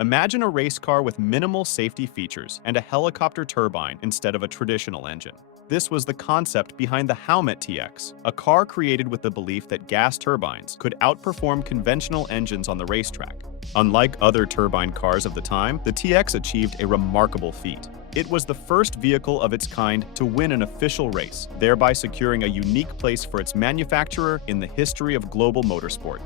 Imagine a race car with minimal safety features and a helicopter turbine instead of a traditional engine. This was the concept behind the Howmet TX, a car created with the belief that gas turbines could outperform conventional engines on the racetrack. Unlike other turbine cars of the time, the TX achieved a remarkable feat. It was the first vehicle of its kind to win an official race, thereby securing a unique place for its manufacturer in the history of global motorsport.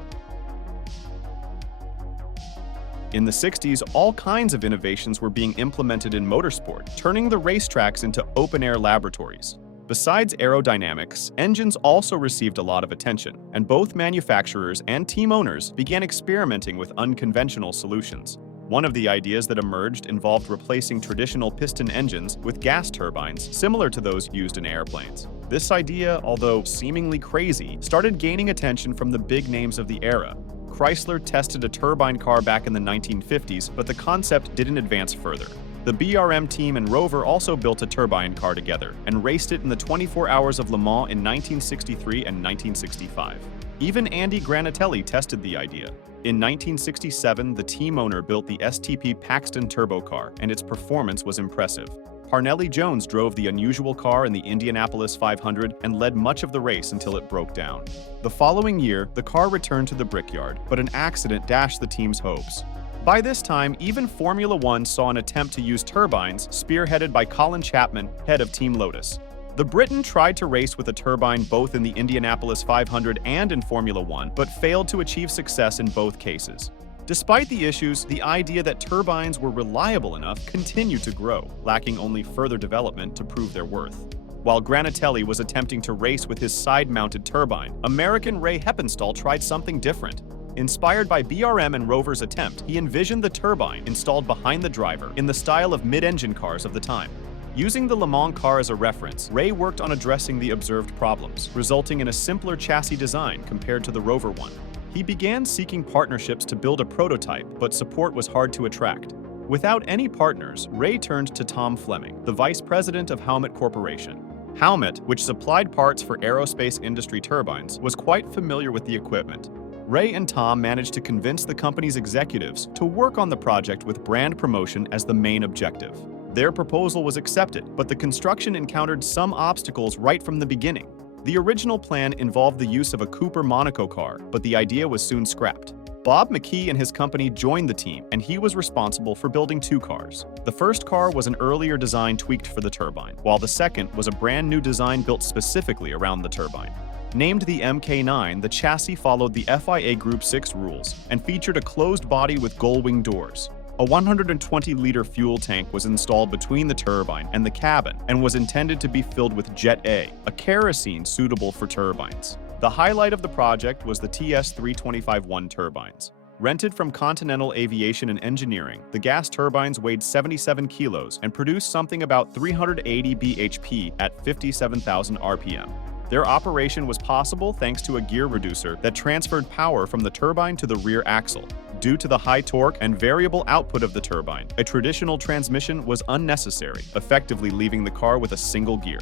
In the 60s, all kinds of innovations were being implemented in motorsport, turning the racetracks into open-air laboratories. Besides aerodynamics, engines also received a lot of attention, and both manufacturers and team owners began experimenting with unconventional solutions. One of the ideas that emerged involved replacing traditional piston engines with gas turbines, similar to those used in airplanes. This idea, although seemingly crazy, started gaining attention from the big names of the era. Chrysler tested a turbine car back in the 1950s, but the concept didn't advance further. The BRM team and Rover also built a turbine car together and raced it in the 24 Hours of Le Mans in 1963 and 1965. Even Andy Granatelli tested the idea. In 1967, the team owner built the STP Paxton turbo car, and its performance was impressive. Parnelli Jones drove the unusual car in the Indianapolis 500 and led much of the race until it broke down. The following year, the car returned to the brickyard, but an accident dashed the team's hopes. By this time, even Formula One saw an attempt to use turbines, spearheaded by Colin Chapman, head of Team Lotus. The Briton tried to race with a turbine both in the Indianapolis 500 and in Formula One, but failed to achieve success in both cases. Despite the issues, the idea that turbines were reliable enough continued to grow, lacking only further development to prove their worth. While Granatelli was attempting to race with his side-mounted turbine, American Ray Heppenstall tried something different. Inspired by BRM and Rover's attempt, he envisioned the turbine installed behind the driver in the style of mid-engine cars of the time. Using the Le Mans car as a reference, Ray worked on addressing the observed problems, resulting in a simpler chassis design compared to the Rover one. He began seeking partnerships to build a prototype, but support was hard to attract. Without any partners, Ray turned to Tom Fleming, the vice president of Howmet Corporation. Howmet, which supplied parts for aerospace industry turbines, was quite familiar with the equipment. Ray and Tom managed to convince the company's executives to work on the project with brand promotion as the main objective. Their proposal was accepted, but the construction encountered some obstacles right from the beginning. The original plan involved the use of a Cooper Monaco car, but the idea was soon scrapped. Bob McKee and his company joined the team, and he was responsible for building two cars. The first car was an earlier design tweaked for the turbine, while the second was a brand new design built specifically around the turbine. Named the MK9, the chassis followed the FIA Group 6 rules and featured a closed body with gull-wing doors. A 120-liter fuel tank was installed between the turbine and the cabin and was intended to be filled with Jet A, a kerosene suitable for turbines. The highlight of the project was the TS-325-1 turbines. Rented from Continental Aviation and Engineering, the gas turbines weighed 77 kilos and produced something about 380 bhp at 57,000 RPM. Their operation was possible thanks to a gear reducer that transferred power from the turbine to the rear axle. Due to the high torque and variable output of the turbine, a traditional transmission was unnecessary, effectively leaving the car with a single gear.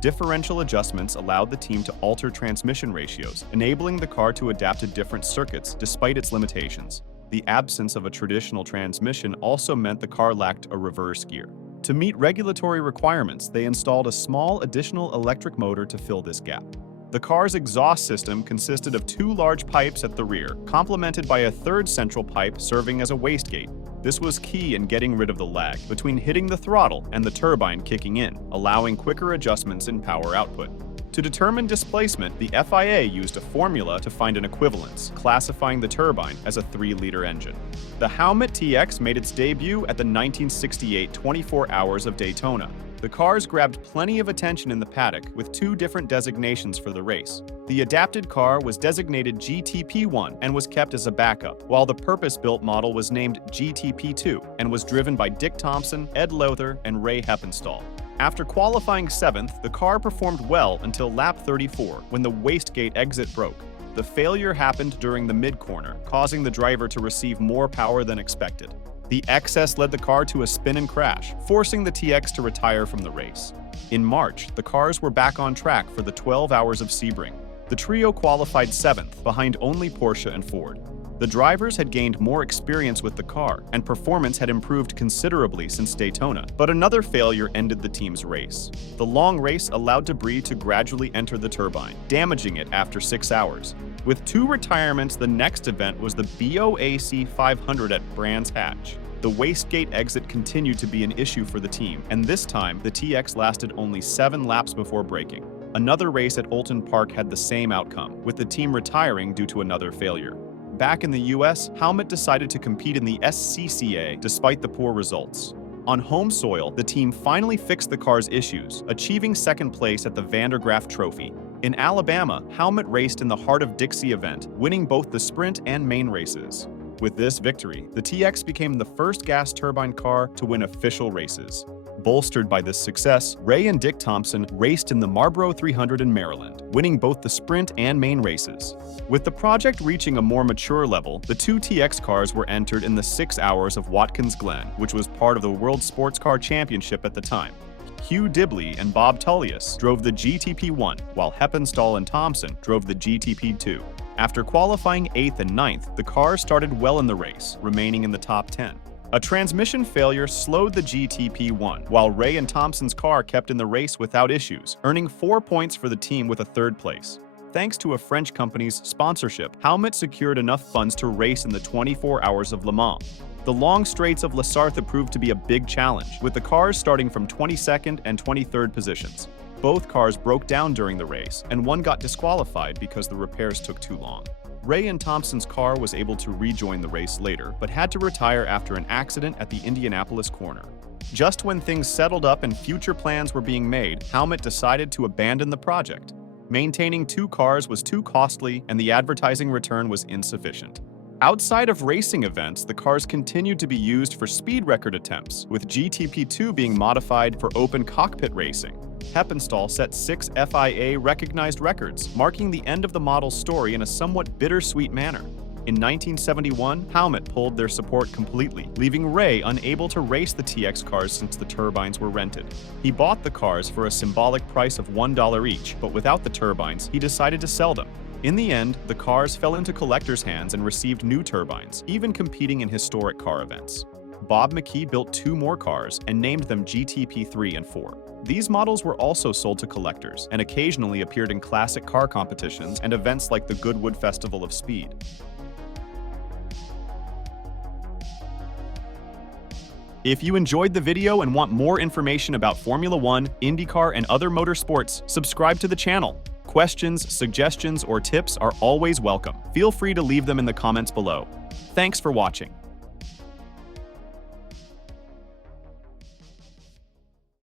Differential adjustments allowed the team to alter transmission ratios, enabling the car to adapt to different circuits despite its limitations. The absence of a traditional transmission also meant the car lacked a reverse gear. To meet regulatory requirements, they installed a small additional electric motor to fill this gap. The car's exhaust system consisted of two large pipes at the rear, complemented by a third central pipe serving as a wastegate. This was key in getting rid of the lag between hitting the throttle and the turbine kicking in, allowing quicker adjustments in power output. To determine displacement, the FIA used a formula to find an equivalence, classifying the turbine as a 3-liter engine. The Howmet TX made its debut at the 1968 24 Hours of Daytona. The cars grabbed plenty of attention in the paddock with two different designations for the race. The adapted car was designated GTP1 and was kept as a backup, while the purpose-built model was named GTP2 and was driven by Dick Thompson, Ed Lowther, and Ray Heppenstall. After qualifying 7th, the car performed well until lap 34, when the wastegate exit broke. The failure happened during the mid-corner, causing the driver to receive more power than expected. The excess led the car to a spin and crash, forcing the TX to retire from the race. In March, the cars were back on track for the 12 Hours of Sebring. The trio qualified 7th, behind only Porsche and Ford. The drivers had gained more experience with the car, and performance had improved considerably since Daytona. But another failure ended the team's race. The long race allowed debris to gradually enter the turbine, damaging it after 6 hours. With 2 retirements, the next event was the BOAC 500 at Brands Hatch. The wastegate exit continued to be an issue for the team, and this time, the TX lasted only 7 laps before braking. Another race at Oulton Park had the same outcome, with the team retiring due to another failure. Back in the US, Howmet decided to compete in the SCCA despite the poor results. On home soil, the team finally fixed the car's issues, achieving 2nd place at the Vandergraaf Trophy. In Alabama, Howmet raced in the Heart of Dixie event, winning both the sprint and main races. With this victory, the TX became the first gas turbine car to win official races. Bolstered by this success, Ray and Dick Thompson raced in the Marlboro 300 in Maryland, winning both the sprint and main races. With the project reaching a more mature level, the 2 TX cars were entered in the 6 Hours of Watkins Glen, which was part of the World Sports Car Championship at the time. Hugh Dibley and Bob Tullius drove the GTP1, while Heppenstall and Thompson drove the GTP2. After qualifying 8th and 9th, the cars started well in the race, remaining in the top 10. A transmission failure slowed the GTP1, while Ray and Thompson's car kept in the race without issues, earning 4 points for the team with a 3rd place. Thanks to a French company's sponsorship, Howmet secured enough funds to race in the 24 Hours of Le Mans. The long straights of La Sarthe proved to be a big challenge, with the cars starting from 22nd and 23rd positions. Both cars broke down during the race, and one got disqualified because the repairs took too long. Ray and Thompson's car was able to rejoin the race later, but had to retire after an accident at the Indianapolis corner. Just when things settled up and future plans were being made, Howmet decided to abandon the project. Maintaining 2 cars was too costly, and the advertising return was insufficient. Outside of racing events, the cars continued to be used for speed record attempts, with GTP2 being modified for open cockpit racing. Heppenstall set 6 FIA-recognized records, marking the end of the model's story in a somewhat bittersweet manner. In 1971, Howmet pulled their support completely, leaving Ray unable to race the TX cars since the turbines were rented. He bought the cars for a symbolic price of $1 each, but without the turbines, he decided to sell them. In the end, the cars fell into collectors' hands and received new turbines, even competing in historic car events. Bob McKee built 2 more cars and named them GTP3 and 4. These models were also sold to collectors and occasionally appeared in classic car competitions and events like the Goodwood Festival of Speed. If you enjoyed the video and want more information about Formula 1, IndyCar, and other motorsports, subscribe to the channel. Questions, suggestions, or tips are always welcome. Feel free to leave them in the comments below. Thanks for watching.